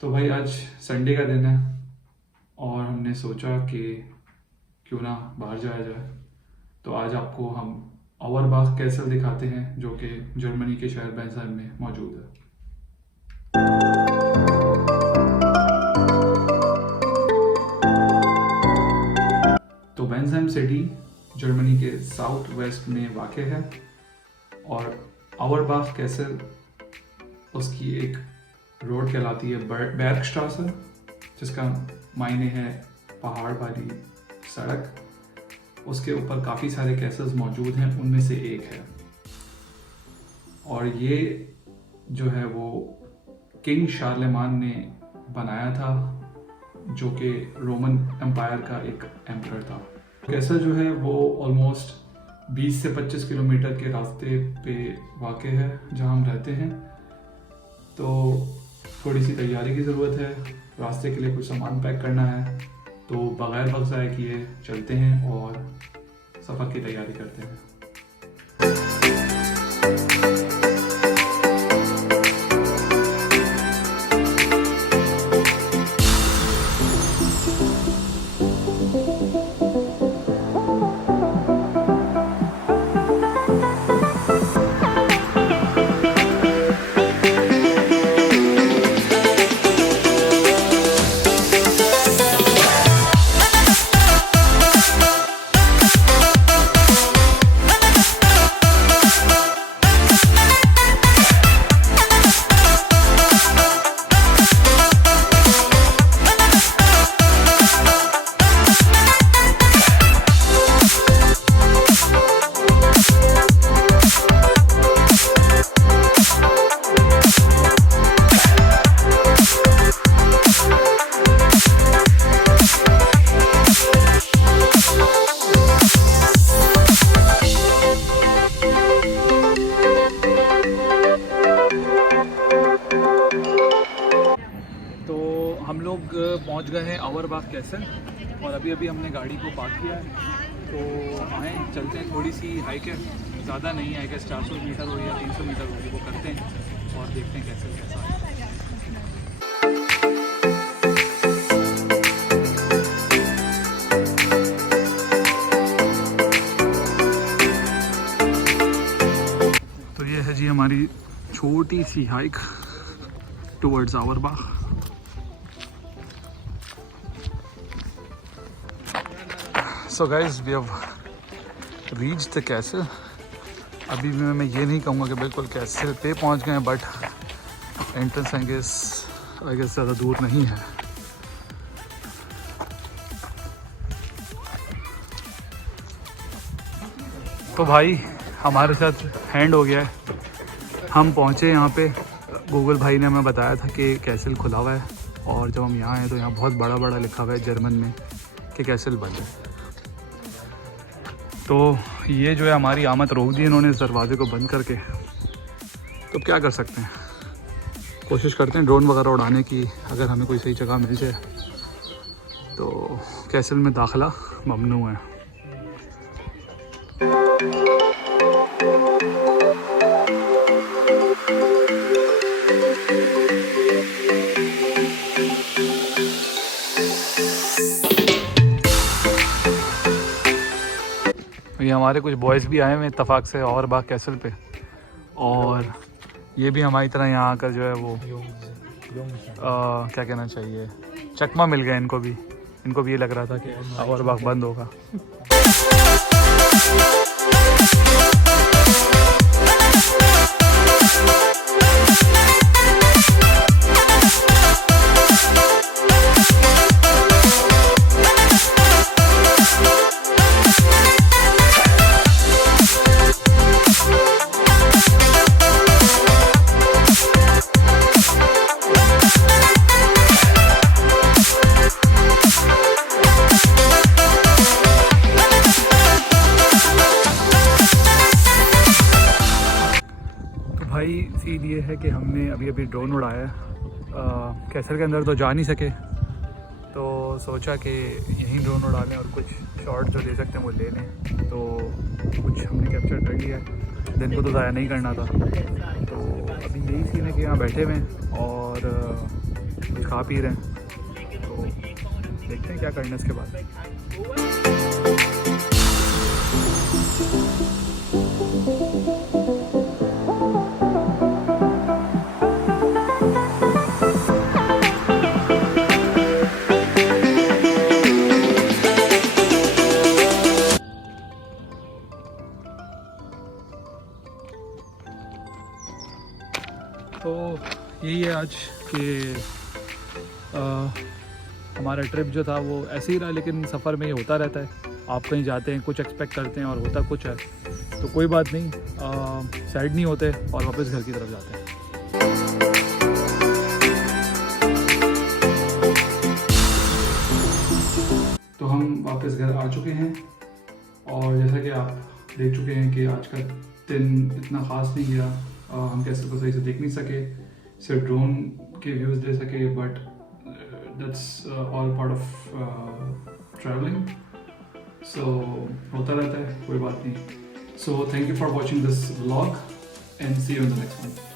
तो भाई आज संडे का दिन है और हमने सोचा कि क्यों ना बाहर जाया जाए। तो आज आपको हम ऑवरबाख कैसल दिखाते हैं जो कि जर्मनी के शहर बेंसहेम में मौजूद है। तो बेंसहेम सिटी जर्मनी के साउथ वेस्ट में वाक़ है और ऑवरबाख कैसल उसकी एक रोड कहलाती है बेर्गस्ट्रासे, जिसका मायने है पहाड़ वाली सड़क। उसके ऊपर काफ़ी सारे कैसल्स मौजूद हैं, उनमें से एक है। और ये जो है वो किंग शार्लेमान ने बनाया था, जो कि रोमन एम्पायर का एक एम्परर था। कैसल जो है वो ऑलमोस्ट 20 से 25 किलोमीटर के रास्ते पे वाक़ है जहाँ हम रहते हैं। तो थोड़ी सी तैयारी की ज़रूरत है, रास्ते के लिए कुछ सामान पैक करना है। तो बग़ैर वक्त ज़ाया किए चलते हैं और सफ़र की तैयारी करते हैं। हम लोग पहुंच गए हैं ऑवरबाख कैसल और अभी अभी हमने गाड़ी को पार्क किया है। तो आए चलते हैं, थोड़ी सी हाइक है, ज़्यादा नहीं है, 400 मीटर हो या 300 मीटर हो, वो करते हैं और देखते हैं कैसल कैसा है। तो ये है जी हमारी छोटी सी hike towards Auerbach. So guys we have reached the castle. अभी मैं ये नहीं कहूँगा कि बिल्कुल कैसल पे पहुँच गए हैं, बट एंट्रेंस आई गेस ज़्यादा दूर नहीं है। तो भाई हमारे साथ हैंड हो गया है, हम पहुँचे यहाँ पे। गूगल भाई ने हमें बताया था कि कैसल खुला हुआ है और जब हम यहाँ आए तो यहाँ बहुत बड़ा बड़ा लिखा हुआ है जर्मन में कि कैसल बंद है। तो ये जो है हमारी आमद रोक दी इन्होंने इस दरवाजे को बंद करके। तो क्या कर सकते हैं, कोशिश करते हैं ड्रोन वगैरह उड़ाने की, अगर हमें कोई सही जगह मिल जाए। तो कैसल में दाखिला ममनू है। ये हमारे कुछ बॉयज़ भी आए हुए हैं इत्तफाक से ऑवरबाख कैसल पे, और ये भी हमारी तरह यहाँ आकर जो है वो क्या कहना चाहिए, चकमा मिल गया इनको भी ये लग रहा था कि ऑवरबाख बंद होगा। भाई सीन ये है कि हमने अभी ड्रोन उड़ाया है। कैसल के अंदर तो जा नहीं सके, तो सोचा कि यहीं ड्रोन उड़ा लें और कुछ शॉट जो ले सकते हैं वो ले लें। तो कुछ हमने कैप्चर कर लिया, दिन को तो ज़ाया नहीं करना था। तो अभी यही सीन है कि यहाँ बैठे हुए हैं और अभी खा पी रहे हैं, तो देखते हैं क्या करना है इसके बाद। तो यही है आज कि हमारा ट्रिप जो था वो ऐसे ही रहा, लेकिन सफ़र में ये होता रहता है। आप कहीं जाते हैं, कुछ एक्सपेक्ट करते हैं और होता कुछ है, तो कोई बात नहीं, सैड नहीं होते और वापस घर की तरफ जाते हैं। तो हम वापस घर आ चुके हैं और जैसा कि आप देख चुके हैं कि आज का दिन इतना ख़ास नहीं गया। हम कैसे को सही से देख नहीं सके, सिर्फ ड्रोन के व्यूज़ दे सके, but that's all part of travelling. सो होता रहता है, कोई बात नहीं। So thank you for watching this vlog and see you in the next one.